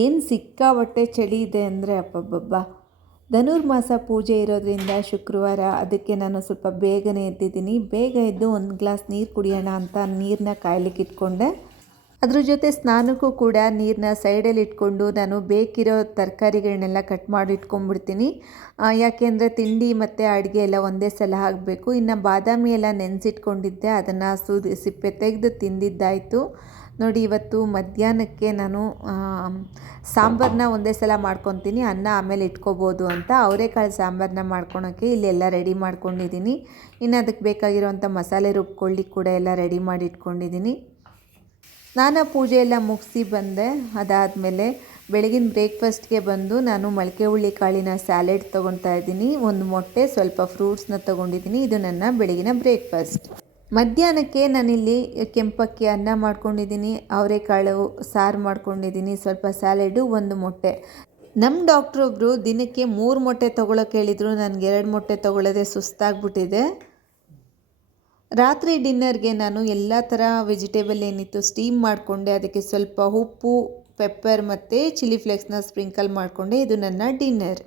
ಏನು ಸಿಕ್ಕಾಪಟ್ಟೆ ಚಳಿ ಇದೆ ಅಂದರೆ ಅಬ್ಬಬ್ಬಬ್ಬಾ. ಧನುರ್ಮಾಸ ಪೂಜೆ ಇರೋದ್ರಿಂದ ಶುಕ್ರವಾರ ಅದಕ್ಕೆ ನಾನು ಸ್ವಲ್ಪ ಬೇಗನೆ ಎದ್ದಿದ್ದೀನಿ. ಬೇಗ ಎದ್ದು ಒಂದು ಗ್ಲಾಸ್ ನೀರು ಕುಡಿಯೋಣ ಅಂತ ನೀರನ್ನ ಕಾಯ್ಲಿಕ್ಕೆ ಇಟ್ಕೊಂಡೆ. ಅದ್ರ ಜೊತೆ ಸ್ನಾನಕ್ಕೂ ಕೂಡ ನೀರನ್ನ ಸೈಡಲ್ಲಿ ಇಟ್ಕೊಂಡು ನಾನು ಬೇಕಿರೋ ತರಕಾರಿಗಳನ್ನೆಲ್ಲ ಕಟ್ ಮಾಡಿ ಇಟ್ಕೊಂಡ್ಬಿಡ್ತೀನಿ. ಯಾಕೆಂದರೆ ತಿಂಡಿ ಮತ್ತು ಅಡುಗೆ ಎಲ್ಲ ಒಂದೇ ಸಲ ಆಗಬೇಕು. ಇನ್ನು ಬಾದಾಮಿ ಎಲ್ಲ ನೆನೆಸಿಟ್ಕೊಂಡಿದ್ದೆ, ಅದನ್ನು ಸಿಪ್ಪೆ ತೆಗೆದು ತಿಂದಿದ್ದಾಯಿತು. ನೋಡಿ, ಇವತ್ತು ಮಧ್ಯಾಹ್ನಕ್ಕೆ ನಾನು ಸಾಂಬಾರನ್ನ ಒಂದೇ ಸಲ ಮಾಡ್ಕೊತೀನಿ, ಅನ್ನ ಆಮೇಲೆ ಇಟ್ಕೋಬೋದು ಅಂತ ಅವರೆಕಾಳು ಸಾಂಬಾರನ್ನ ಮಾಡ್ಕೊಳೋಕ್ಕೆ ಇಲ್ಲೆಲ್ಲ ರೆಡಿ ಮಾಡ್ಕೊಂಡಿದ್ದೀನಿ. ಇನ್ನು ಅದಕ್ಕೆ ಬೇಕಾಗಿರೋವಂಥ ಮಸಾಲೆ ರುಬ್ಕೊಳ್ಳಿಕ್ಕೆ ಕೂಡ ಎಲ್ಲ ರೆಡಿ ಮಾಡಿ ಇಟ್ಕೊಂಡಿದ್ದೀನಿ. ಸ್ನಾನ ಪೂಜೆ ಎಲ್ಲ ಮುಗಿಸಿ ಬಂದೆ. ಅದಾದಮೇಲೆ ಬೆಳಗಿನ ಬ್ರೇಕ್ಫಾಸ್ಟ್ಗೆ ಬಂದು ನಾನು ಮೊಳಕೆ ಹುಳ್ಳಿ ಕಾಳಿನ ಸ್ಯಾಲೆಡ್ ತೊಗೊಳ್ತಾ ಇದ್ದೀನಿ. ಒಂದು ಮೊಟ್ಟೆ, ಸ್ವಲ್ಪ ಫ್ರೂಟ್ಸ್ನ ತೊಗೊಂಡಿದ್ದೀನಿ. ಇದು ನನ್ನ ಬೆಳಗಿನ ಬ್ರೇಕ್ಫಾಸ್ಟ್. ಮಧ್ಯಾಹ್ನಕ್ಕೆ ನಾನಿಲ್ಲಿ ಕೆಂಪಕ್ಕಿ ಅನ್ನ ಮಾಡ್ಕೊಂಡಿದ್ದೀನಿ, ಅವರೆಕಾಳು ಸಾರು ಮಾಡ್ಕೊಂಡಿದ್ದೀನಿ, ಸ್ವಲ್ಪ ಸ್ಯಾಲೆಡು, ಒಂದು ಮೊಟ್ಟೆ. ನಮ್ಮ ಡಾಕ್ಟ್ರೊಬ್ಬರು ದಿನಕ್ಕೆ 3 ಮೊಟ್ಟೆ ತೊಗೊಳಕ್ಕೆ ಹೇಳಿದರು. ನನಗೆ 2 ಮೊಟ್ಟೆ ತೊಗೊಳ್ಳೋದೇ ಸುಸ್ತಾಗ್ಬಿಟ್ಟಿದೆ. ರಾತ್ರಿ ಡಿನ್ನರ್ಗೆ ನಾನು ಎಲ್ಲ ಥರ ವೆಜಿಟೇಬಲ್ ಏನಿತ್ತು ಸ್ಟೀಮ್ ಮಾಡಿಕೊಂಡೆ. ಅದಕ್ಕೆ ಸ್ವಲ್ಪ ಉಪ್ಪು, ಪೆಪ್ಪರ್ ಮತ್ತು ಚಿಲ್ಲಿ ಫ್ಲೇಕ್ಸ್ನ ಸ್ಪ್ರಿಂಕಲ್ ಮಾಡಿಕೊಂಡೆ. ಇದು ನನ್ನ ಡಿನ್ನರ್.